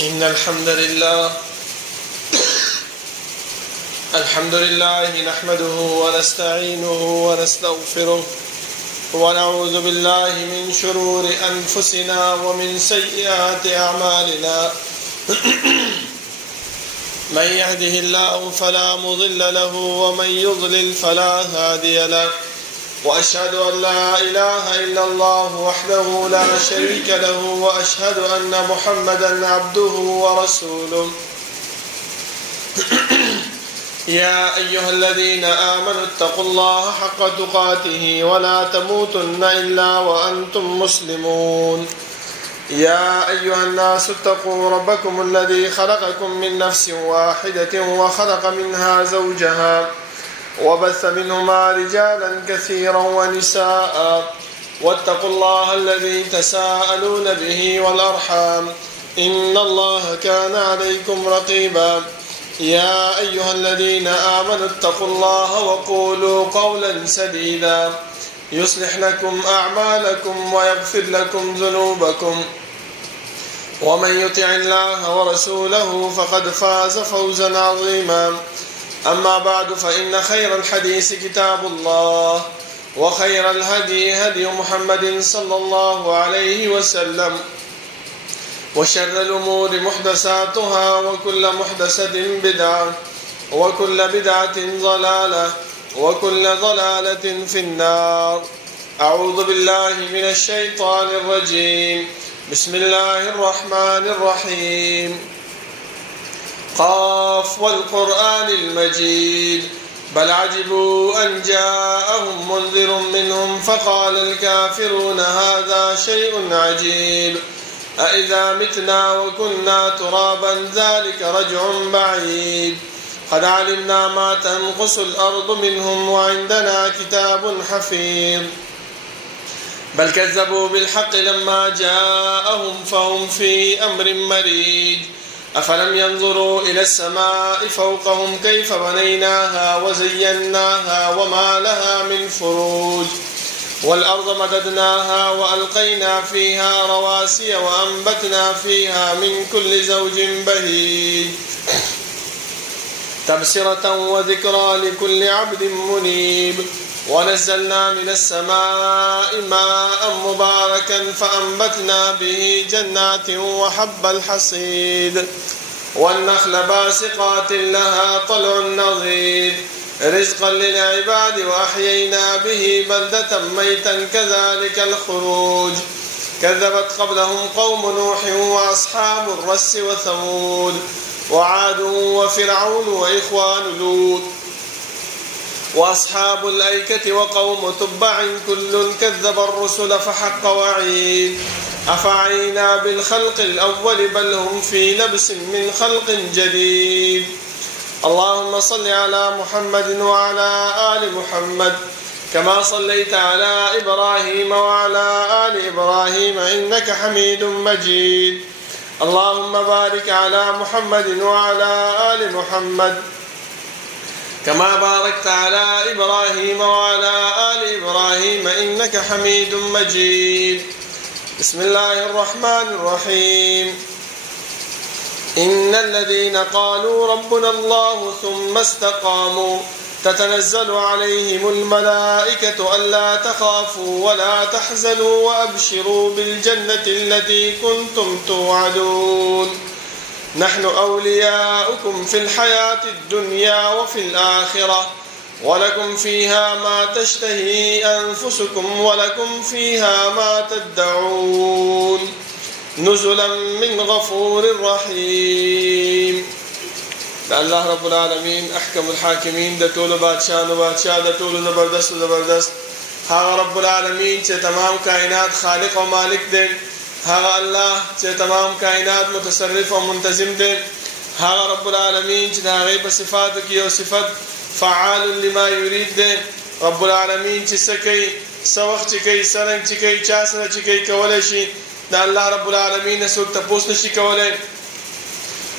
إن الحمد لله نحمده ونستعينه ونستغفره ونعوذ بالله من شرور أنفسنا ومن سيئات أعمالنا من يهده الله فلا مضل له ومن يضلل فلا هادي له وأشهد أن لا إله إلا الله وحده لا شريك له وأشهد أن محمدا عبده ورسوله يا أيها الذين آمنوا اتقوا الله حق تقاته ولا تموتن إلا وأنتم مسلمون يا أيها الناس اتقوا ربكم الذي خلقكم من نفس واحدة وخلق منها زوجها وبث منهما رجالا كثيرا ونساء واتقوا الله الذي تساءلون به والأرحام إن الله كان عليكم رقيبا يا أيها الذين آمنوا اتقوا الله وقولوا قولا سديدا يصلح لكم أعمالكم ويغفر لكم ذنوبكم ومن يطع الله ورسوله فقد فاز فوزا عظيما أما بعد فإن خير الحديث كتاب الله وخير الهدي هدي محمد صلى الله عليه وسلم وشر الأمور محدثاتها وكل محدثة بدعة وكل بدعة ضلالة وكل ضلالة في النار. أعوذ بالله من الشيطان الرجيم. بسم الله الرحمن الرحيم. قاف والقرآن المجيد بل عجبوا أن جاءهم منذر منهم فقال الكافرون هذا شيء عجيب أإذا متنا وكنا ترابا ذلك رجع بعيد قد علمنا ما تنقص الأرض منهم وعندنا كتاب حفيظ بل كذبوا بالحق لما جاءهم فهم في أمر مريج أفلم ينظروا إلى السماء فوقهم كيف بنيناها وزيناها وما لها من فروج والأرض مددناها وألقينا فيها رواسي وأنبتنا فيها من كل زوج بهيج تبصرة وذكرى لكل عبد منيب ونزلنا من السماء ماء مباركا فأنبتنا به جنات وحب الحصيد والنخل باسقات لها طلع نضيد رزقا للعباد وأحيينا به بلدة ميتا كذلك الخروج كذبت قبلهم قوم نوح وأصحاب الرس وثمود وعاد وفرعون وإخوان لوط وأصحاب الأيكة وقوم تبع كل كذب الرسل فحق وعيد أفعينا بالخلق الأول بل هم في لبس من خلق جديد. اللهم صل على محمد وعلى آل محمد كما صليت على إبراهيم وعلى آل إبراهيم إنك حميد مجيد. اللهم بارك على محمد وعلى آل محمد كما باركت على إبراهيم وعلى آل إبراهيم إنك حميد مجيد. بسم الله الرحمن الرحيم. إن الذين قالوا ربنا الله ثم استقاموا تتنزل عليهم الملائكة ألا تخافوا ولا تحزنوا وأبشروا بالجنة التي كنتم توعدون نحن أولياؤكم في الحياة الدنيا وفي الآخرة ولكم فيها ما تشتهي أنفسكم ولكم فيها ما تدعون نزلا من غفور رحيم. الله رب العالمين أحكم الحاكمين ده طول بادشاہ ده طول زبردست ها رب العالمين چې تمام کائنات خالق و مالک دے ها الله چې تمام کائنات متصرف و منتظم دے ها رب العالمين چې دا غیب صفات کی او صفت فعال لما يريد دے رب العالمين چې سکی سوخ چې کوي سرنګ چې کوي چا سره چې کوي کولای شي دا الله رب العالمین څوک تاسو نشي کولای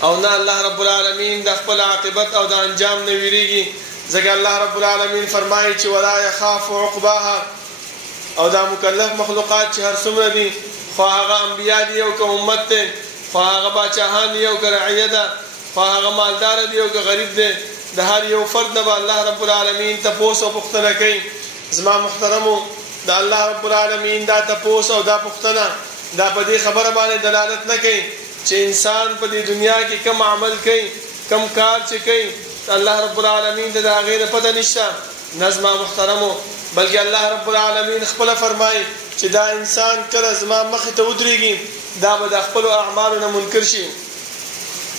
او نه الله رب العالمین د خپل عاقبت او د انجام نه ویریږي ځکه الله رب العالمین فرمایي چې ولا يخاف عقباها او دا مکلف مخلوقات چې هر څومره دي خو هغه انبیا دي او که امت دی، خو هغه باچاهان دي او که رعیه ده، خو هغه مالدار دی او که غریب دی، د هر یو فرد نه به الله رب العالمین تپوس او پوښتنه کوي. زما محترمو، د الله رب العالمین دا تپوس او دا پوښتنه دا په دې خبره باندې دلالت نه کوي چې انسان په دې دنیا کې کم عمل کوي، کم کار چې کوي الله رب العالمین ته د هغې نه پته نشته. نه زما محترمو، بلکې الله رب العالمین خپله فرمایي چې دا انسان کله زما مخې ته ودرېږي دا به د خپلو اعمالو نه منکر شي.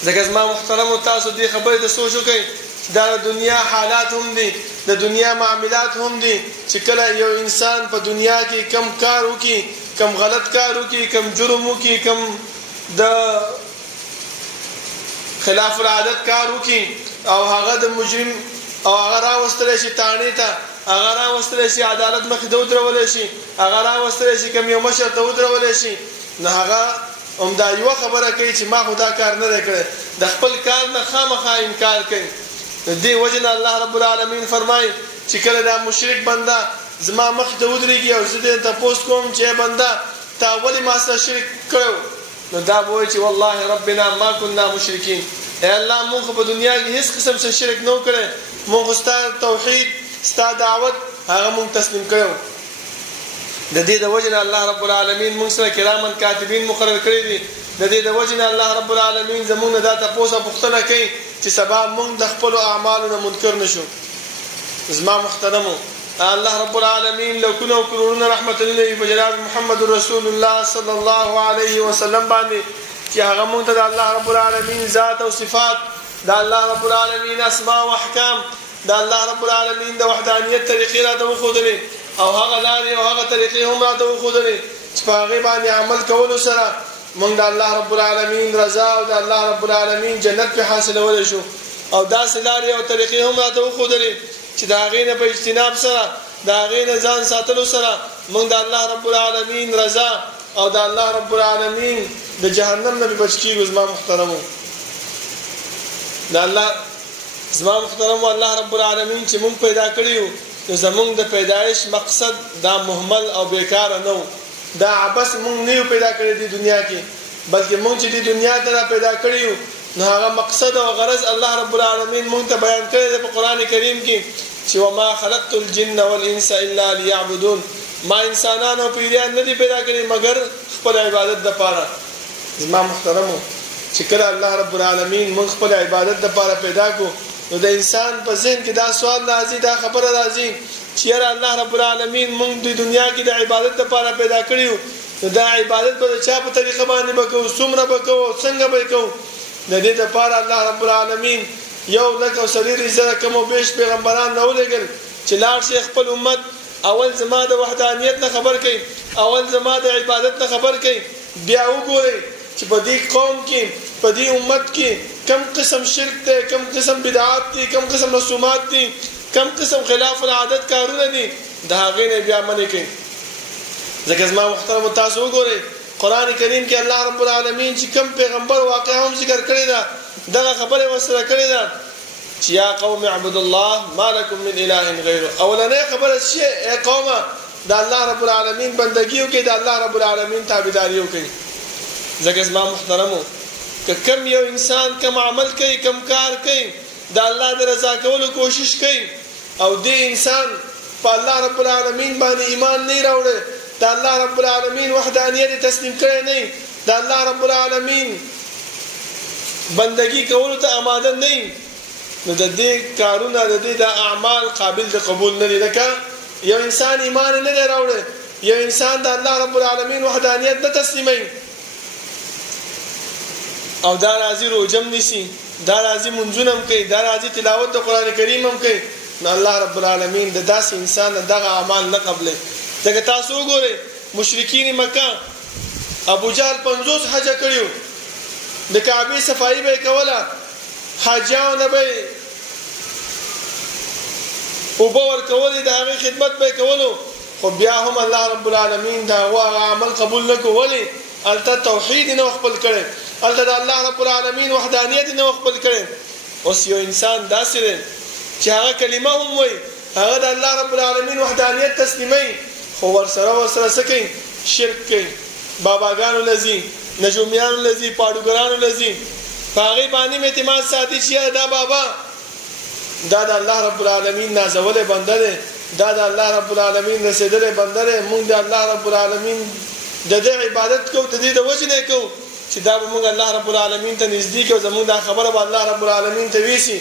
ځکه زما محترمو تاسو دې خبرې ته سوچ وکئ دا د دنیا حالات هم دي، د دنیا معاملات هم دي چې کله یو انسان په دنیا کې کم کار وکړي، کم غلط کار وکړي، کم جرم وکړي، کم د خلاف العادت کار وکړي او هغه د مجرم او هغه راوستلی شي تانې ته، هغه راوستلی شي عدالت مخې ته ودرولی شي، هغه راوستلی شي کوم یو مشر ته ودرولی شي، نو هغه همدا یوه خبره کوي چې ما خو دا کار نه دی کړی، د خپل کار نه خامخا انکار کوي. دې وجه نه الله رب العالمین فرمایي چې کله دا مشرک بنده زما مخې ته ودرېږي او زه دې تپوس کوم چې بنده تا ولې ما سره شرک کړی، نو دا به وایي چې والله ربنا ما كنا مشرکین. ای الله مونږ خو په دنیا کې هېڅ قسم څه شرک نه و کړی، مونږ ستا توحید ستا دعوت هغه مونږ تسلیم کړی و. د دې د وجه نه الله رب العالمین مونږ سره کرامن کاتبین مقرر کړي دي. د دې د وجه نه الله رب العالمین زمونږ نه دا تپوس او پوښتنه کوي چې سبا مونږ د خپلو اعمالو نه منکر نه شو. زما محترمو، الله رب العالمین لکونه او کرورونه رحمت لله په جناب محمد رسول الله صلی الله علیه وسلم باندې چې هغه مونږ ته د الله رب العالمین ذات او صفات، د الله رب العالمین اسماء او احکام، د الله رب العالمین د وحدانیت طریقې راته وښودلې او هغه لارې او هغه طریقې هم راته وښودلې چې په هغې باندې عمل کولو سره مونږ د الله رب العالمین رضا او د الله رب العالمین جنت په حاصلولی شو. او داسې لارې او طریقې هم راته وښودلې چې د هغې نه په اجتناب سره، د هغې نه ځان ساتلو سره مونږ د الله رب العالمین رضا او د الله رب العالمین د جهنم نه بچ کېږو. زما محترمو، د الله زما محترمو الله رب العالمین چې مونږ پیدا کړي یو نو زمونږ د پیدایش مقصد دا مهمل او بیکاره نه و، دا عبس مونږ نه یو پیدا کړی دی دنیا کې، بلکې مونږ چې د دنیا ته را پیدا کړي یو نو هغه مقصد او غرض الله رب العالمین مونږ ته بیان کړی دی په قرآن کریم کې چې وما خلقت الجن والانس الا ليعبدون، ما انسانان او پیریان نه دي پیدا کړي مګر خپل عبادت دپاره. زما محترمو، چې کله الله رب العالمین مونږ خپل عبادت دپاره پیدا کړو نو د انسان په ذهن کې دا سوال راځي، دا خبره راځي چې یاره الله رب العالمین مونږ د دنیا کې د عبادت دپاره پیدا کړي یو نو دا عبادت به د چا په طریقه باندې به کوو، څومره به کوو، څنګه به کوو. د دې دپاره الله رب العالمین 1,000 کم او بیش پیغمبران راولېږل چې لاړ شي خپل امت اول زما د وحدانیت نه خبر کوي، اول زما د عبادت نه خبر کوي، بیا وګورئ چې په دې قوم کې په دې امت کې کم قسم شرک دی، کم قسم بدعات دي، کم قسم رسومات دي، کم قسم خلاف العادت کارونه دي، د هغې نه بیا منې کوي. ځکه زما محترمو تاسو وګورئ قرآن کریم کې الله رب العالمین چې کم پیغمبر واقعا هم ذکر کړی ده دغه خبره ورسره کړې ده چې یا قوم اعبدوا الله ما لكم من اله غیره. اولنۍ خبره چې ای قومه د الله رب العالمین بندګي وکړئ، د الله رب العالمین تابعداري وکړئ. ځکه زما محترمو که کم یو انسان کم عمل کوي، کم کار کوي، د الله د رضا کولو کوشش کوي او دې انسان په الله رب العالمین باندې ایمان نه راوړي، د الله رب العالمین وحدانیت تسلیم کړی نه، د الله رب العالمین بندگی کولو ته آماده نه، نو د دې کارونه د دې د اعمال قابل د قبول نه دي. لکه یو انسان ایمان نه دی راوړی، یو انسان د الله رب العالمین وحدانیت نه تسلیموي او دا راځي روجم نیسي، دا راځي منځونه هم کوي، دا راځي تلاوت د قرآن کریم هم کوي، نو الله رب العالمین د داسې انسان دغه اعمال نه قبلوي. ځکه تاسو وګورئ مشرکین مکه ابو جهل 50 حجه کړي، د کعبې صفایي به یې کوله، حاجیانو به یې اوبه ورکولې، د هغې خدمت به یې کولو، خو بیا هم الله رب العالمین د هغه عمل قبول نه کړو. ولې؟ هلته توحید یې نه خپل کړی، هلته د الله رب العالمین وحدانیت یې نه خپل کړی. اوس یو انسان داسې دی چې هغه کلمه هم وایي، هغه د الله رب العالمین وحدانیت تسلیموي، خو ورسره څه کوي؟ شرک کوي. باباګانو لذي نجومیانو لذي پاډوګرانو لذي هغه باندې اعتماد ساتي چې دا بابا دا د الله رب العالمین نازولې بنده ده دا د الله رب العالمین رسیدلې بنده ده موږ د الله رب العالمین د دې عبادت کوو د دې د وجه نه کوو چې دا موږ الله رب العالمین ته نږدې کوو زموږ دا خبره به الله رب العالمین ته ویسي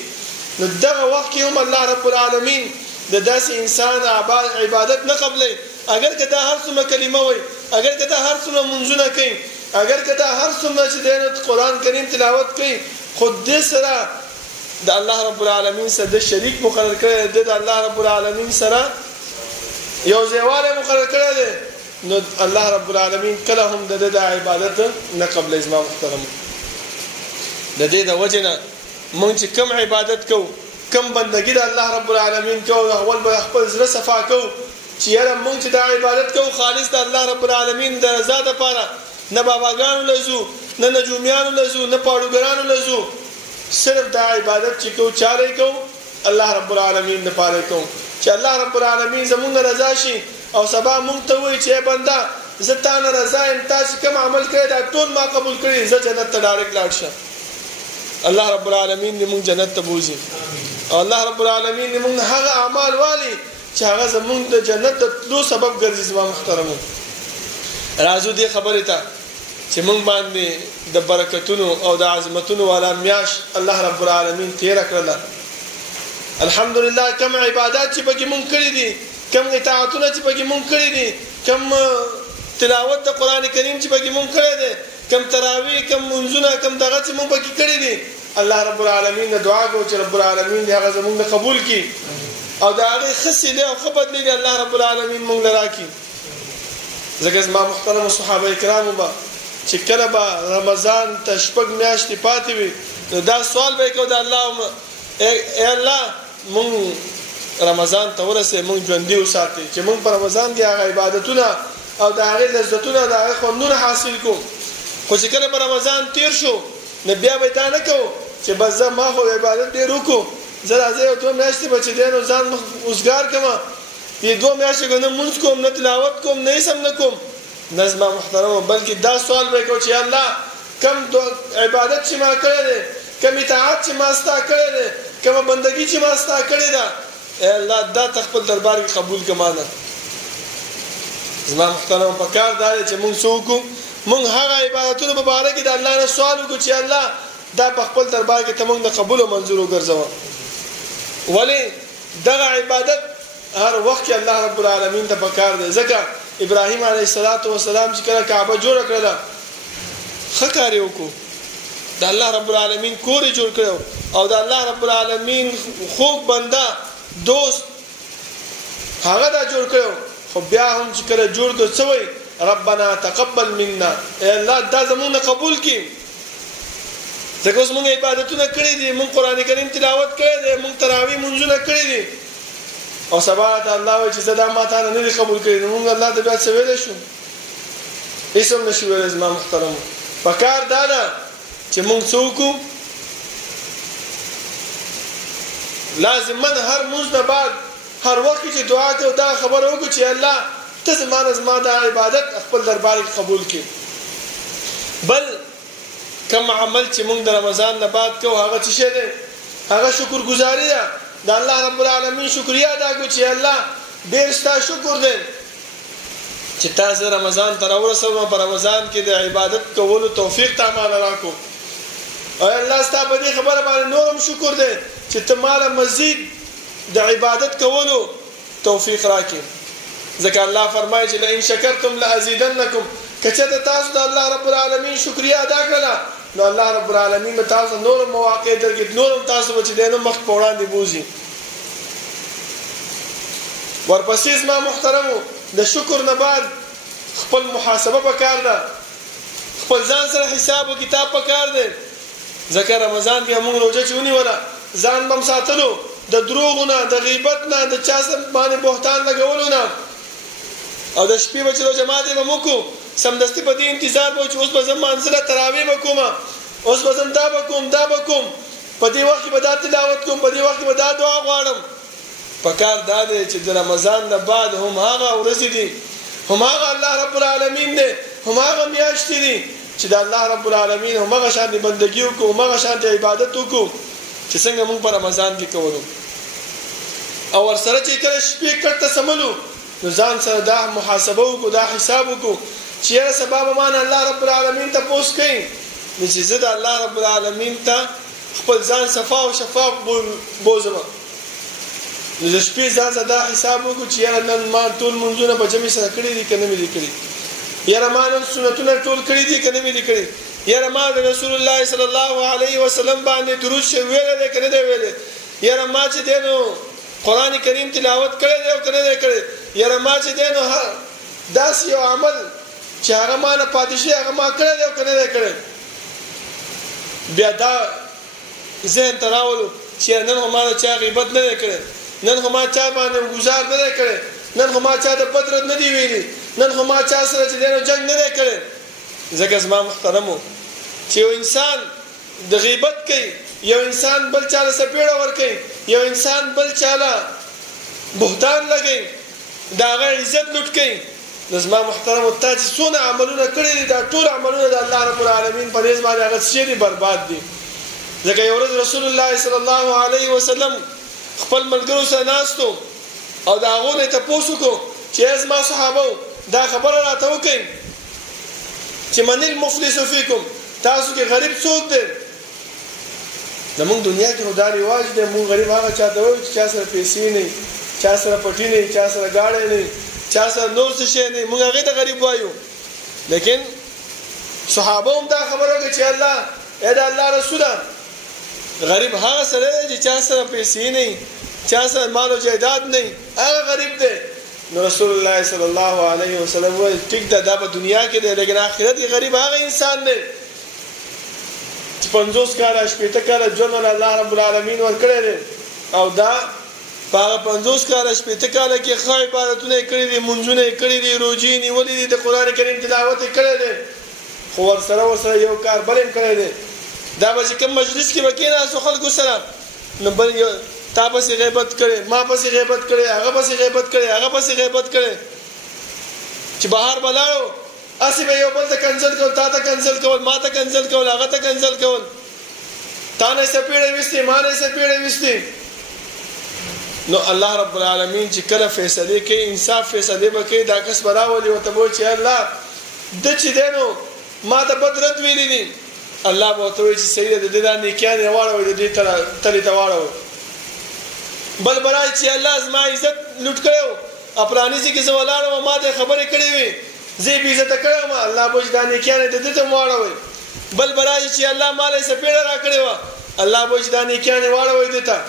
نو دغه وخت کې هم الله رب العالمین د داسې انسان عبادت نه قبلې اگر کدا هر څومره کلمه وای اگر کدا هر څومره منځونه کوي اگر کدا هر څومره چې د قرآن کریم تلاوت کوي خود دې سره د الله رب العالمین سره د شریک مقرر کړی د الله رب العالمین سره یو ځایواله مقرر کړی دی نو الله رب العالمین کله هم د عبادت نه قبل ازما محترم د دې د وجنه مونږ چې کم عبادت کوو کم بندګي د الله رب العالمین کوو اول به خپل زړه صفا کوو چې یاره مونږ چې د عبادت کوو خالص د الله رب العالمین د رضا لپاره نه باباګانو لزو نه نجومیانو لزو نه پاډوګرانو لزو صرف دا عبادت چې کوو چاره کوو الله رب العالمین لپاره کوو چې الله رب العالمین زموږ رضا شي او سبا مونږ ته وایي چې بنده زه تا نه رضا یم تا چې کوم عمل کړی دا ټول ما قبول کړي زه جنت ته ډایرکټ لاړ شم الله رب العالمین دې مونږ جنت ته بوزي او الله رب العالمین دې مونږ هغه اعمال والي چې هغه زمونږ د جنت ته تلو سبب ګرځي زما محترمو راځو دې خبرې ته چې مونږ باندې د برکتونو او د عظمتونو والا میاش الله رب العالمین تیر کړل الحمدلله کوم عبادت چې پکې مونږ کړې دي کوم اطاعتونه چې پکې مونږ کړې دي کوم تلاوت د قران کریم چې پکې مونږ کړې دي کوم تراویح کوم منځونه کوم دغه چې مونږ پکې کړې دي الله رب العالمین دعا کوو چې رب العالمین دې هغه زموږ قبول کړي او دا هغه خصله او خبرت لري الله رب العالمین مونږ لراکي زګز ما محترم صحابه کرامو با چې کله به رمضان ته شپږ میاشتې پاتې وي نو دا سوال به کوو د الله اے الله مونږ رمضان ته ورسې مونږ ژوندۍ وساتې چې مونږ په رمضان کې هغه عبادتونه او د هغه لذتونه د هغه خوندونه حاصل کوو خو چې کله په رمضان تیر شو نو بیا به دا نه کوو چې بس زه ما خو عبادت ډېر وکړو زه راځم یو دوه میاشتې به چې دی نو ځان اوزګار کړم یې دوه میاشتې نه مونځ کوم نه تلاوت کوم نه هېڅ هم نه کوم نه زما محترمو بلکې دا سوال به کوو چې الله کم عبادت چې ما کړی دی کم اطاعت چې ما ستا کړی دی کومه بندګي چې ما ستا کړې ده الله دا خپل دربار کې قبول کما نه زما محترم په کار دا چې مونږ څوک مونږ هغه عبادتونو په اړه کې د الله نه سوال وکړو چې الله دا په خپل دربار کې ته مونږ د قبول او منظور وګرځوه ولی دغه عبادت هر وخت کې الله رب العالمین ته پکار دی ځکه ابراهیم علیه السلام چې کله کعبه جوړ کړل خکاري وکړو د الله رب العالمین کور جوړ کړو او د الله رب العالمین خوب بنده دوست هغه دا جوړ کړو خو بیا هم چې کله جوړ کړو څه وای ربنا تقبل منا اے الله دا زموږ قبول کړي ځکه اوس موږ عبادتونه کړې دي موږ قران کریم تلاوت کړې دي موږ تراویح منځونه کړې دي او سبا ته الله وایي چې زدا ما ته نه قبول کړي موږ الله ته بیا څه ویل شو هیڅ هم نشو ویل زما محترم پکار دا ده چې موږ څوک لازم هر موږ نه بعد هر وخت چې دعا کوو دا خبر وکړو چې الله ته زما د عبادت خپل دربار کې قبول کړي بل کوم عمل چې موږ د رمضان نه بعد کوو هغه څه شی دی هغه شکر گزاري ده د الله رب العالمین شکریا ادا کوو چې الله ډېر ستا شکر دی چې تاسو رمضان ته راورسوم په رمضان کې د عبادت کولو توفیق ته مال راکو او الله ستا په دې خبره باندې نورم شکر دی چې ته مال مزید د عبادت کولو توفیق راکې ځکه الله فرمایي چې لئن شکرتم لازیدنکم کچته تاسو د الله رب العالمین شکریا ادا کړه نو الله رب العالمین به تاسو نور مواقع درکړي نور تاسو چې دینه مخ په وړاندې بوزي ورپسې ما محترمو د شکر نه بعد خپل محاسبه وکړ ده خپل ځان سره حساب او کتاب وکړ ده ځکه رمضان کې موږ روزه چونی ولا ځان بم ساتلو د دروغونه د غیبت نه د چا سره باندې بهتان لګولو نه او د شپې بچو جماعت به موکو سمدستي په دې انتظار به چې اوس به زم منزله تراویح وکوم اوس به زم دا وکوم په دې وخت به دا تلاوت کوم په دې وخت به دا دعا غواړم پکار دا دی چې د رمضان نه بعد هم هغه ورځې دي هم هغه الله رب العالمین دی هماغه میاشتې دي چې د الله رب العالمین هماغه شان بندګي وکړو هماغه شان عبادت وکړو چې څنګه موږ په رمضان کې کوو او ورسره چې کله شپې کټه سملو نو ځان سره دا محاسبه وکړو دا حساب وکړو چې یاره سبب مان الله رب العالمین ته پوس کړي نو چې زه د الله رب العالمین ته خپل ځان صفا او شفاف بوزم نو د شپې ځان سره دا حساب وکړو چې یاره نن ما ټول منځونه په جمع سره کړي دي کنه مې دي کړي یاره ما نن سنتونه ټول کړي دي کنه مې دي کړي یاره ما د رسول الله صلی الله علیه وسلم باندې درود شوی ویل دي کنه دی ویل یاره ما چې دینو قران کریم تلاوت کړي دی او کنه دی کړي یاره ما چې دینو داس یو عمل چې هغه ما نه پاتې هغه ما کړی دی او کنه دی کړی بیا دا ذهن ته راولو چې نن خو ما د چا غیبت نه دی کړی نن خو ما چا باندې ګزار نه دی کړی نن خو ما چا د بد رد نه دی ویلي نن خو ما چا سره چې دی نو جنګ نه دی کړی ځکه زما محترمو چې یو انسان د غیبت کوي یو انسان بل چاله سپېړه ورکوي یو انسان بل چاله بهتان لګوي د هغه عزت لوټ کوي نو زما محترمو تا چې څونه عملونه کړي دي دا ټول عملونه د الله رب العالمین په نسبت باندې هغه څه دي برباد دي ځکه یو ورځ رسول الله صلی الله علیه وسلم خپل ملګرو سره ناستو او دا هغه نه تاسو کو چې زما صحابه دا خبره راته وکړي چې من المفلس فیکم تاسو کې غریب څوک دی زموږ دنیا کې خدای رواج دی موږ غریب هغه چاته وایي چې چا سره پیسې نه چا سره پټی نه چا سره گاډي نه چا سره نور څه شي نه موږ هغه ته غریب وایو لیکن صحابه هم دا خبره کوي چې الله اې دا الله رسول غریب هغه سره چې چا سره پیسې نه چا سره مال او جایداد نه هغه غریب دی نو رسول الله صلی الله علیه وسلم وایي ټیک دا په دنیا کې دی لیکن آخرت کې غریب هغه انسان دی چې 50 کاله شپږ کاله ژوند الله رب العالمین ورکړي دي او دا په 50 کاله شپږ کاله کې ښه عبادتونه کړې دي منځونه کړې دي روزي نیولې دي د قران کریم تلاوت کړې دي خو ورسره یو کار بلم کړی دی دا به کوم مجلس کې وکیناسو خلکو سره نو بل تا پسې غیبت کړي ما پسې غیبت کړي هغه پسې غیبت کړي هغه پسې غیبت کړي چې بهر بلاړو اسی به یو بل ته کنسل کول تا ته کنسل کول ما ته کنسل کول هغه ته کنسل کول تا نه سپېړې وستې ما نه سپېړې وستې نو الله رب العالمین چې کله فیصله کوي انصاف فیصله وکړي دا کس براولي او ته چې الله د چې دینو ما ته بدرت ویلې دي الله به ته چې سید د دې نیکیانه واړوي د دې تلې ته واړوي بل برای چې الله زما عزت لوټ کړو خپلانی چې کې زوالانو ما ته خبرې کړې وي زه به عزت کړم الله به د نیکیانه د دې ته واړوي بل برای چې الله مال سپېړه را کړو الله به د نیکیانه واړوي دته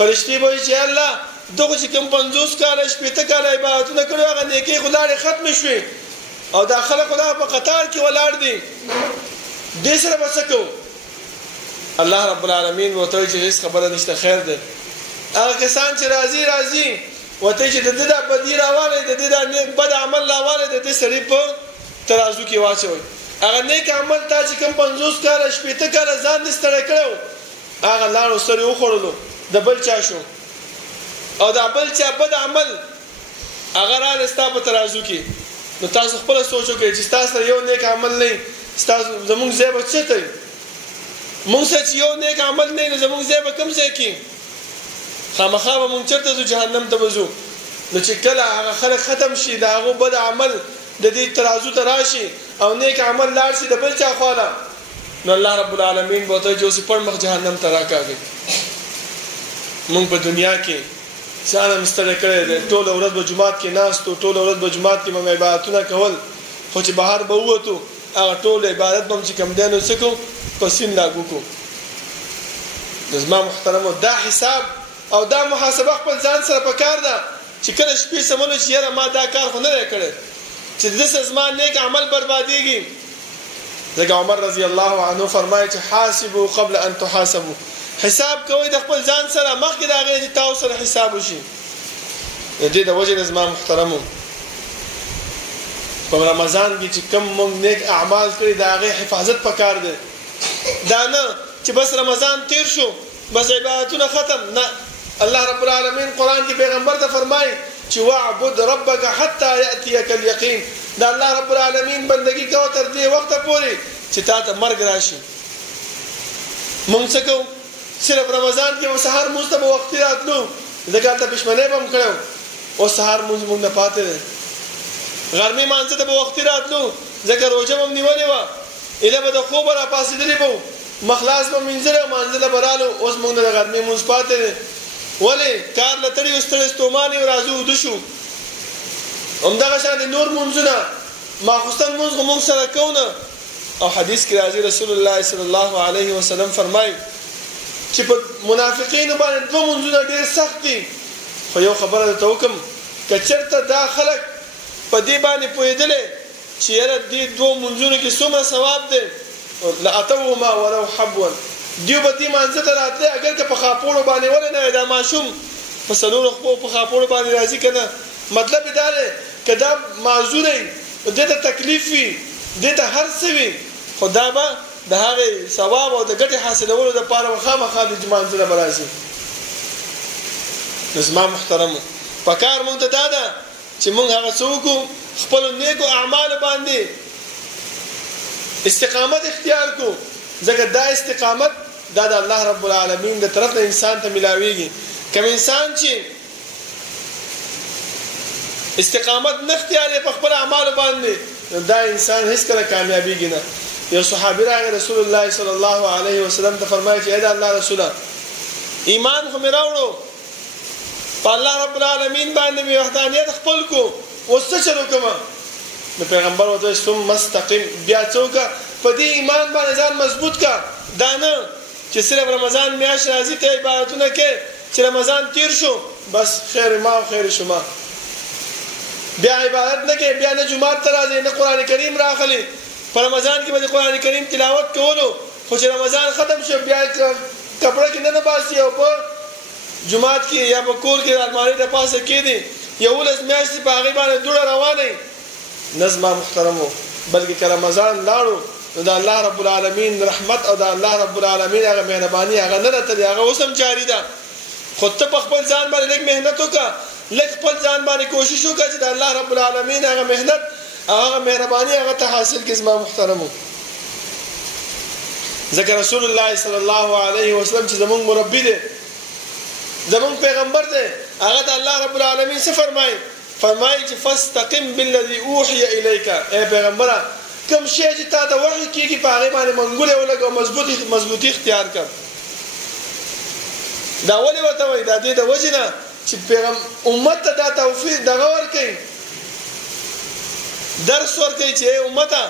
فرشتي به چې الله دغه چې کوم 50 کاله شپږ کاله عبادتونه کړو هغه نیکی خدای ختم شوي او داخله خدای په قطار کې ولاړ دي دې سره وسکو الله رب العالمین وته چې هیڅ خبره نشته خیر ده هغه کسان چې راضي وته چې د دې د بدی راواله د دې د بد عمل راواله د دې سړي په ترازو کې واچوي هغه نیک عمل تا چې کوم 50 کاله شپږ کاله ځان ستړی کړو هغه لاړو سره وخورلو د بل چا شو او د بل چا بد عمل هغه را لستا په ترازو کې نو تاسو خپل سوچو کې چې تاسو یو نیک عمل نه تاسو زموږ ځای به څه کوي موږ چې یو نیک عمل نه زموږ ځای به کوم ځای کې خامخا به موږ چرته ځو جهنم ته وځو نو چې کله هغه خلک ختم شي دا هغه بد عمل د دې ترازو ته راشي او نیک عمل لاړ شي د بل چا خواله نو الله رب العالمین به ته جو سي پر مخ جهنم ته راکاږي موږ په دنیا کې ځان مستړی کړی دی ټول ورځ به جمعات کې ناستو ټول ورځ به جمعات کې موږ عبادتونه کول خو چې بهر به ووتو هغه ټول عبادت به چې کم دینو سکو پسین لاګو کو زما محترمو دا حساب او دا محاسبه خپل ځان سره پکار ده چې کله شپې سمونو چې یاره ما دا کار خو نه کړی چې د زمان نیک عمل برباديږي ځکه عمر رضی الله عنه فرمایي چې حاسبوا قبل ان تحاسبوا حساب کوي د خپل ځان سره مخکې دا غوړي چې تاسو سره حساب وشي دې د وجه زما محترمو په رمضان کې چې کم موږ نیک اعمال کړی دا غي حفاظت پکار دی دا نه چې بس رمضان تیر شو بس عبادتونه ختم نه الله رب العالمین قران کې پیغمبر ته فرمایي چې واعبد ربک حتی یاتیک الیقین دا الله رب العالمین بندگی کوه تر دې وخت پورې چې تا ته مرګ راشي. مونږ څه کوو؟ صرف رمضان کې سحر مونږ ته په وخت راتلو ځکه ته پښمنه به هم کړو او سحر مونږ نه پاتې دی. غرمې مانځه ته په وخت راتلو ځکه روزه هم نیولې وه اله به د خوب را پاسېدلې به مخلاص به منځله مانځله به رالو اوس مونږ د غرمې مونځ پاتې دی. ولې کار له تړي ستړی ستومانې راځو اوده شو. همدغه شان د نور مونځونه ماخوستن مونځ خو مونږ سره کوو نه. او حدیث کې راځي رسول الله صلی الله علیه وسلم فرمایي چې په منافقینو باندې دوه مونځونه ډېر سخت دي. خو یو خبره درته وکړم که چېرته دا خلک په دې باندې پوهېدلی چې یاره دې دوه مونځونو کې څومره ثواب دی لاتوهما ولو حبوا دیو به دې مانځه ته راتلی اگر که په خاپوړو باندې ولې نه دا ماشوم په څلورو خپو په خاپوړو باندې راځي که نه. مطلب یې دا دی که دا معذور دی دې ته تکلیف وي دې ته هر څه وي خو دا به د هغې ثواب او د ګټې حاصلولو دپاره به خامخا د مانځه به راځي. نو زما محترمو پکار مونږ ته دا ده چې مونږ هغه څه وکړو خپلو نیکو اعمالو باندې استقامت اختیار کو ځکه دا استقامت دا د الله رب العالمین د طرف نه انسان ته ملاویږي. کوم انسان چې استقامت نه اختیاري په خپل اعمالو باندې دا انسان هیڅ کله کامیابیږي نه. یو صحابي راغی رسول الله صلی الله علیه وسلم ته فرمایي چې اې د الله رسوله ایمان خو مې راوړو په الله رب العالمین باندې مې وحدانیت خپل کو اوس څه چل وکړم؟ نو پیغمبر ورته وویل ثم استقم بیا څه وکړه په دې ایمان باندې ځان مضبوط کا. دا نه چې صرف رمضان میاشت راځي ته عبادتونه کې چې رمضان تیر شو بس خیر ما او خیر شما بیا عبادت نه کې بیا نه جمعات ته راځي نه قرآن کریم راخلي په رمضان کې به قرآن کریم تلاوت کولو خو چې رمضان ختم شو بیا کپړه کې نه باسي او په جمعات کې یا په کور کې الماری د پاسه کې دي 11 میاشتې په هغې باندې دوړه روانه نظمه محترمو بلکې که رمضان لاړو نو د الله رب العالمین رحمت او د الله رب العالمین هغه مهرباني هغه نه راتلي هغه اوس هم جاري ده. خو ته په خپل ځان باندې لږ محنت وکړه لږ خپل ځان باندې کوشش وکړه چې د الله رب العالمین هغه محنت هغه مهرباني هغه ته حاصل کړي. زما محترمو ځکه رسول الله صلی الله علیه وسلم چې زمونږ مربي دی زمونږ پیغمبر دی هغه د الله رب العالمین څه فرمایي چې فاستقم بالذي اوحي الیک. ای پیغمبره کوم شی چې تا ته وحی کیږي په هغې باندې منګولی ولګه او مضبوطي اختیار کړه. دا ولې ورته وایي دا دې د وجې نه چې امت ته دا توفیق دغه ورکوي درس ورکوي چې ای امته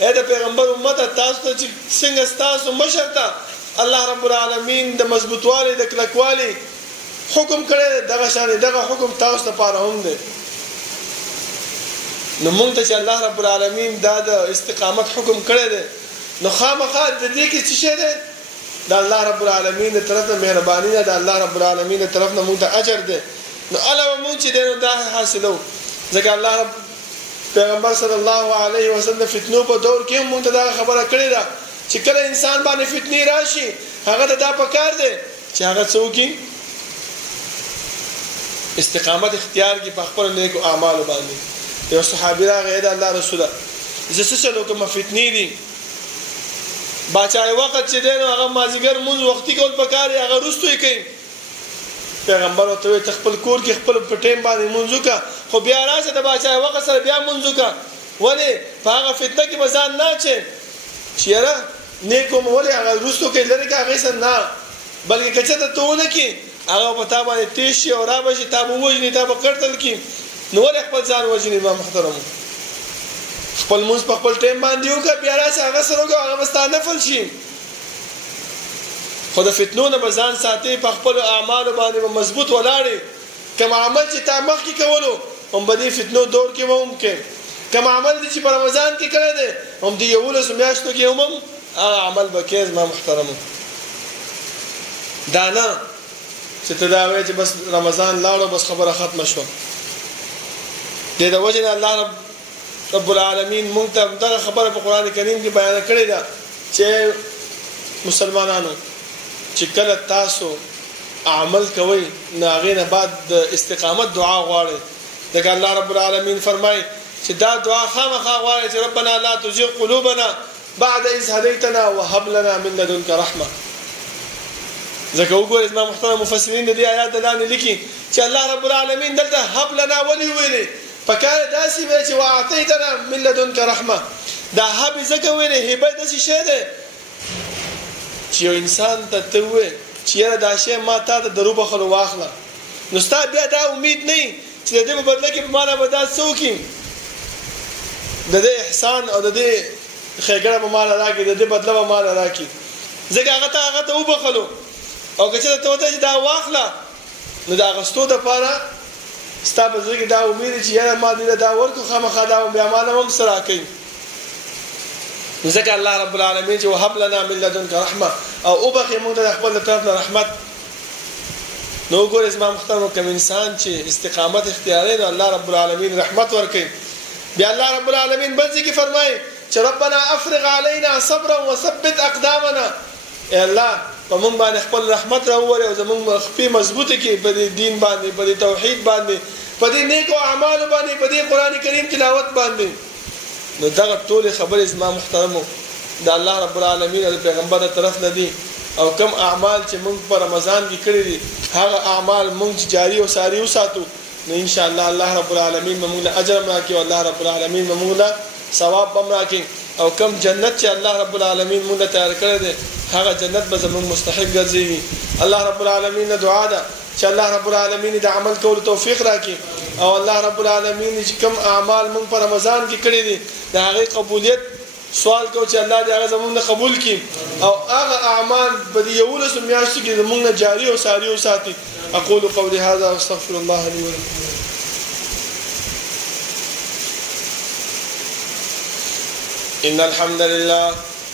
ای د پیغمبر امته تاسو ته چې څنګه ستاسو مشر ته الله رب العالمین د مضبوطوالي د کلکوالي حکم کړی دغه شان دغه حکم تاسو لپاره هم دی. نو مونږ ته چې الله رب العالمین دا د استقامت حکم کړی دی نو خامخا د دې کې څه شی دی د الله رب العالمین د طرف نه مهرباني ده د الله رب العالمین د طرف نه مونږ ته اجر دی. نو علاوه مونږ چې دی نو دا حاصلو ځکه الله رب پیغمبر صلی الله علیه وسلم فتنو په دور کې مونږ ته دا خبره کړې ده چې کله انسان باندې فتنې راشي هغه ته دا پکار دی چې هغه څه وکړي استقامت اختیار کی په خپل نیکو اعمالو باندې. یو صحابي راغی د الله رسوله زه څه چلو کوم فتنې دي باچای وخت چې دی نو هغه مازدیګر مونځ وختي کول پکار دی هغه وروستو یې کوي. پیغمبر ورته وایي ته خپل کور کې خپل په ټایم باندې مونځ وکړه خو بیا راشه د باچای وخت سره بیا مونځ وکړه. ولې په هغه فتنه کې به ځان نه اچې چې یاره نیکو مو ولې هغه وروستو کوي لرې که هغې سره نه بلکې که چېرته ته ونه کړي هغه په تا باندې تیز شي او را به شي تا به ووژني تا به قتل کړي نو ولې خپل ځان وژني. ما محترمو خپل مونځ په خپل ټایم باندې وکړه بیا راشه هغه سره وکړه هغه به ستا نفل شي. خو د فتنو نه به ځان ساتې په خپلو اعمالو باندې به مضبوط ولاړې. کوم عمل چې تا مخکې کولو هم به دې فتنو دور کې به هم کې کوم عمل دی چې په رمضان کې کړی دی هم د 11 میاشتو کې هم هغه عمل به کې. زما محترمو دا نه چې ته دا وایې چې بس رمضان لاړو بس خبره ختمه شوه. دې د وجې نه الله رب العالمین مونږ ته دغه خبره په قرآن کریم کې بیان کړې ده چې مسلمانانو چې کله تاسو عمل کوئ نو هغې نه بعد د استقامت دعا غواړئ ځکه الله رب العالمین فرمایي چې دا دعا خامخا غواړي چې ربنا لا تزغ قلوبنا بعد إذ هديتنا وهب لنا من لدنك رحمه. ځکه وګورئ زما محترم مفسرین د دې آیات لاندې لیکي چې الله رب العالمین دلته هب لنا ولي ویلي فکار داسې وی چې واعطيتنا من لدنك رحمه. دا هب ځکه ویلي هبه داسې شی ده چې یو انسان ته وې چې دا شی ما ته د درو بخلو واخله نو ستا بیا دا امید نه چې د دې په بدله کې په معنا به دا څوکي د دې احسان او د دې خیګړه په معنا راکې د دې بدله په معنا راکې ځکه هغه ته وبخلو او که چې ته وته چې دا واخله نو دا غستو د پاره ستا په ځکه دا امید چې یاره ما دې دا ورکو خامخا دا بیا معنا هم سره کوي. ځکه الله رب العالمین چې وهب لنا من لدنك رحمه او وبخي موږ د خپل طرف نه رحمت. نو ګور اسما محترم کوم انسان چې استقامت اختیاري نو الله رب العالمین رحمت ورکړي. بیا الله رب العالمین بل ځکه فرمایي چې ربنا افرغ علينا صبرا وثبت اقدامنا. اے الله په موږ باندې خپل رحمت راوړي او زموږ خپې مضبوطه کې په دین باندې په توحید باندې په دې نیکو اعمال باندې په دې قران کریم تلاوت باندې. نو دا ټول خبرې زما محترمو د الله رب العالمین او پیغمبر طرف نه دي او کم اعمال چې موږ په رمضان کې کړی دي هغه اعمال موږ جاری او ساری وساتو نو ان شاء الله الله رب العالمین موږ له اجر راکړي او الله رب العالمین موږ له ثواب هم راکړي او کم جنت چې الله رب العالمین موږ ته تیار کړی دی هغه جنت به زموږ مستحق ګرځي. الله رب العالمین دعا ده چې الله رب العالمین د عمل کولو توفیق راکړي او الله رب العالمین چې کوم اعمال موږ په رمضان کې کړی دي د هغه قبولیت سوال کو چې الله دې هغه زموږ نه قبول کړي او هغه اعمال په دې یو لسو میاشتو کې زموږ نه جاری او ساری او ساتي. اقول قولي هذا واستغفر الله لي ولكم. إن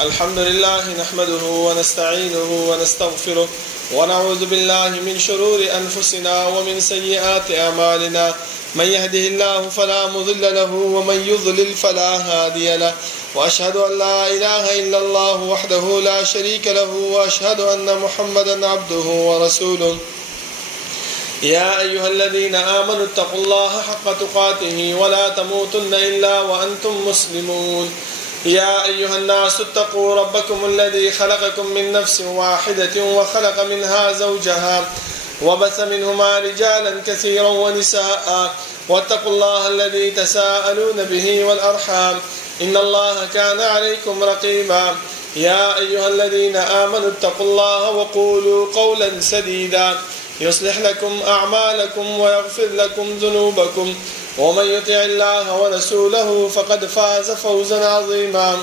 الحمد لله نحمده ونستعينه ونستغفره ونعوذ بالله من شرور أنفسنا ومن سيئات أعمالنا من يهده الله فلا مضل له ومن يضلل فلا هادي له وأشهد أن لا إله إلا الله وحده لا شريك له وأشهد أن محمدا عبده ورسوله. يا أيها الذين آمنوا اتقوا الله حق تقاته ولا تموتن إلا وأنتم مسلمون. يا أيها الناس اتقوا ربكم الذي خلقكم من نفس واحدة وخلق منها زوجها وبث منهما رجالا كثيرا ونساء واتقوا الله الذي تساءلون به والأرحام إن الله كان عليكم رقيبا. يا أيها الذين آمنوا اتقوا الله وقولوا قولا سديدا يصلح لكم أعمالكم ويغفر لكم ذنوبكم ومن يطع الله ورسوله فقد فاز فوزا عظيما.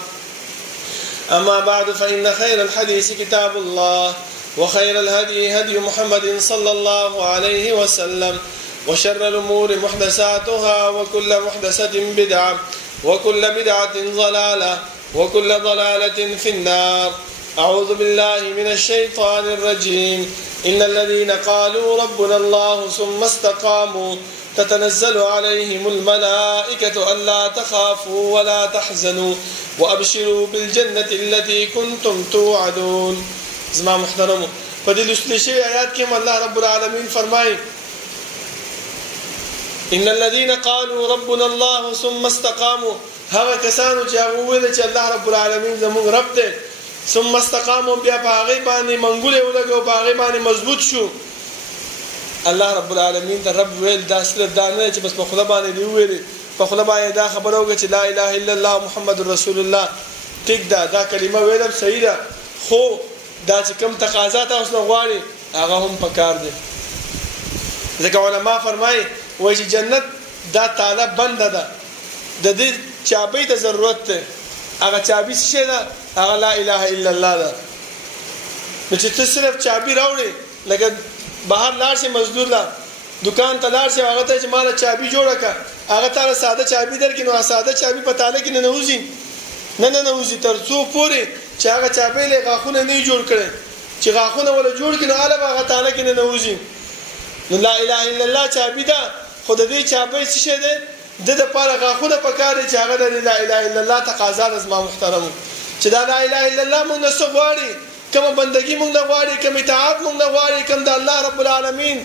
أما بعد فإن خير الحديث كتاب الله وخير الهدي هدي محمد صلى الله عليه وسلم وشر الأمور محدثاتها وكل محدثة بدعة وكل بدعة ضلالة وكل ضلالة في النار. أعوذ بالله من الشيطان الرجيم. إن الذين قالوا ربنا الله ثم استقاموا تتنزل عليهم الملائكة ألا تخافوا ولا تحزنوا وأبشروا بالجنة التي كنتم توعدون. زما محترمو په دې لوستل شوی آیات کې الله رب العالمین فرمایي ان الذين قالوا ربنا الله ثم استقاموا هغه کسانو چې هغه ویل چې الله رب العالمین زموږ رب دی ثم استقاموا بیا په هغه باندې منګولې ولګو په هغه باندې مضبوط شو. الله رب العالمین ته رب ویل دا صرف دا نه چې بس په خدا باندې دی ویل په خدا باندې دا خبره وکړي چې لا اله الا الله محمد رسول الله ټیک دا کلمه ویل صحیح ده خو دا چې کوم تقاضا تاسو نه غواړي هغه هم پکار دي. ځکه علما فرمایي وایي چې جنت دا تعالی بند ده د دې چابې ته ضرورت ده هغه چابې څه ده هغه لا اله الا الله ده. نو چې ته صرف چابې راوړې لکه بهر لاړ شي مزدور لا دکان ته لاړ شي هغه ته چې مال چابې جوړه کا هغه ته ساده چابې درکې نو ساده چابې په تعالی کې نه وځي نه وځي تر څو پورې چې هغه چابې له غاخونه نه جوړ کړي چې غاخونه ولا جوړ کړي نو اله هغه تعالی کې نه وځي. نو لا اله الا الله چابې ده خود دې چابې څه شه ده د لپاره غاخونه پکاره چې هغه د لا اله الا الله تقاضا د ما محترم چې دا لا اله الا الله مونږ نه غواړي کوم بندگی مونږ نه غواړي کوم اطاعت مونږ نه غواړي کوم د الله رب العالمین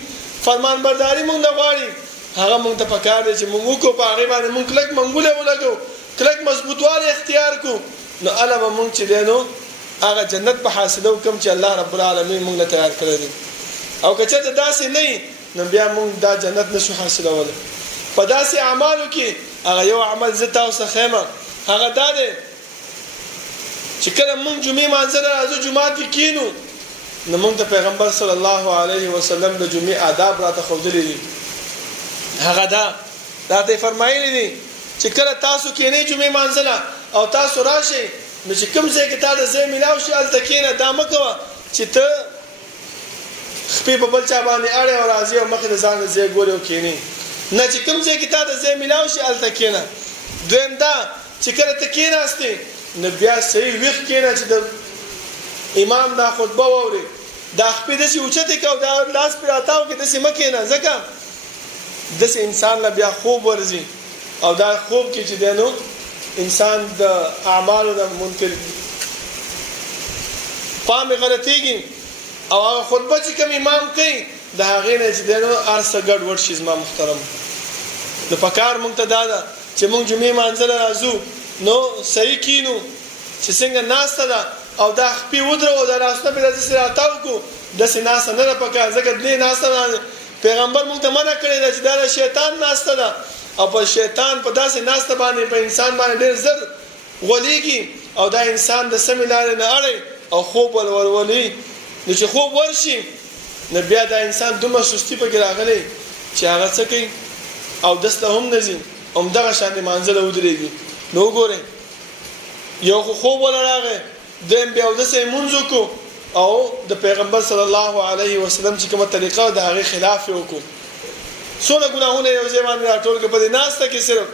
فرمان برداری مونږ نه غواړي هغه مونږ ته پکار دی چې مونږ وکړو په هغې باندې مونږ کلک منګوله ولګو کلک مضبوطوالی اختیار کړو نو هله به مونږ چې دی نو هغه جنت په حاصلو کوم چې الله رب العالمین مونږ له تیار کړی دی او که چېرته داسې نه وي نو بیا مونږ دا جنت نشو حاصلولی په داسې اعمالو کې هغه یو عمل زه تاسو ښیم هغه دا دی چې کله مونږ جمعې مانځه نه راځو جومات کې کینو نو مونږ ته پیغمبر صلی الله علیه وسلم د جمعې آداب راته ښودلي دي هغه دا راته فرمایلی دي چې کله تاسو کینئ جمعې مانځه او تاسو راشئ نو چې کوم ځای کې تا د ځای میلاو شي هلته کښېنه دا مه کوه چې ته خپې په بل چا باندې اړې او راځې او مخې د ځان د ځای ګورې او کښېنې نه چې کوم ځای کې تا د ځای میلاو شي هلته کښېنه دویم دا چې کله ته کښېناستې نو بیا صحیح ویښ کښېنه چې د امام دا خطبه واورې دا خپې داسې اوچتې که او دا لاس پرې راتاو کې داسې مه کښېنه ځکه داسې انسان له بیا خوب ورځي او دا خوب کې چې دی نو انسان د اعمالو نه منکر پام یې غلطېږي او هغه خطبه چې کوم امام کوي د هغې نه چې دی نو هر څه ګډوډ شي زما محترم نو پکار مونږ ته دا ده چې مونږ جمعې مانځه له راځو نو صحیح کینو چې څنګه ناسته ده او دا خپې ودرو دا لاسونه پرې داسې راتاو کړو داسې ناسته نه ده پکار ځکه دې ناسته پیغمبر مونږ ته منع کړې ده چې دا د شیطان ناسته ده او په شیطان په داسې ناسته باندې په انسان باندې ډېر زر غولېږي او دا انسان د سمې لارې نه اړوي او خوب ولولي نو چې خوب ورشي نو بیا دا انسان دومره سستي پکې راغلی چې هغه څه کوي او دس له هم نه ځي همدغه شان د مانځه له ودرېږي نو وګورئ یو خو خوب وله راغی دویم بیا اودس یې لمونځ وکړو او د پیغمبر صلی الله علیه وسلم چې کومه طریقه د هغې خلاف یې وکړو څونه ګناهونه یو ځای باندې راټول کړه په دې ناسته کې صرف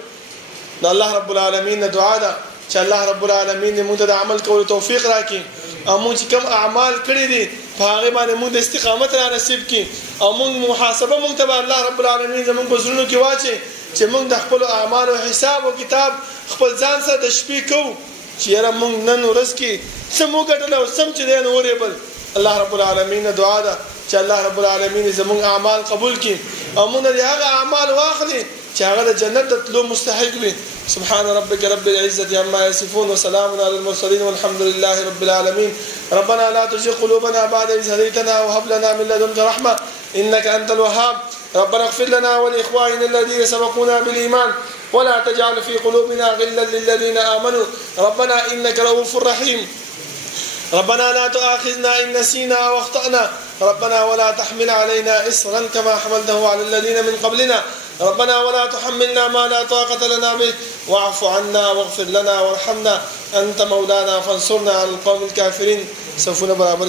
د الله رب العالمین نه دعا ده چې الله رب العالمین دې موږ ته د عمل کولو توفیق راکړي او موږ چې کوم اعمال کړي دي په هغې باندې موږ د استقامت را نصیب کړي او موږ محاسبه موږ ته به الله رب العالمین زموږ په زړونو کې واچي چې موږ د خپلو اعمالو حساب او کتاب خپل ځان سره د شپې کوو چې یاره موږ نن ورځ کې څه مو ګټل او څه چې دی نو ورېبل الله رب العالمین نه دعا ده چې الله رب العالمین زموږ اعمال قبول کړي او موږ د هغه اعمال واخلي چې هغه د جنت د تلو مستحق وي سبحان ربك رب العزة عما يصفون وسلام على المرسلين والحمد لله رب العالمين ربنا لا تزغ قلوبنا بعد إذ هديتنا وهب لنا من لدنك رحمة إنك أنت الوهاب ربنا اغفر لنا ولإخواننا الذين سبقونا بالإيمان ولا تجعل في قلوبنا غلا للذين آمنوا ربنا إنك رؤوف رحيم ربنا لا تؤاخذنا إن نسينا أو أخطأنا ربنا ولا تحمل علينا إصرا كما حملته على الذين من قبلنا ربنا ولا تحملنا ما لا طاقة لنا به واعف عنا واغفر لنا وارحمنا أنت مولانا فانصرنا على القوم الكافرين سوف نبرابر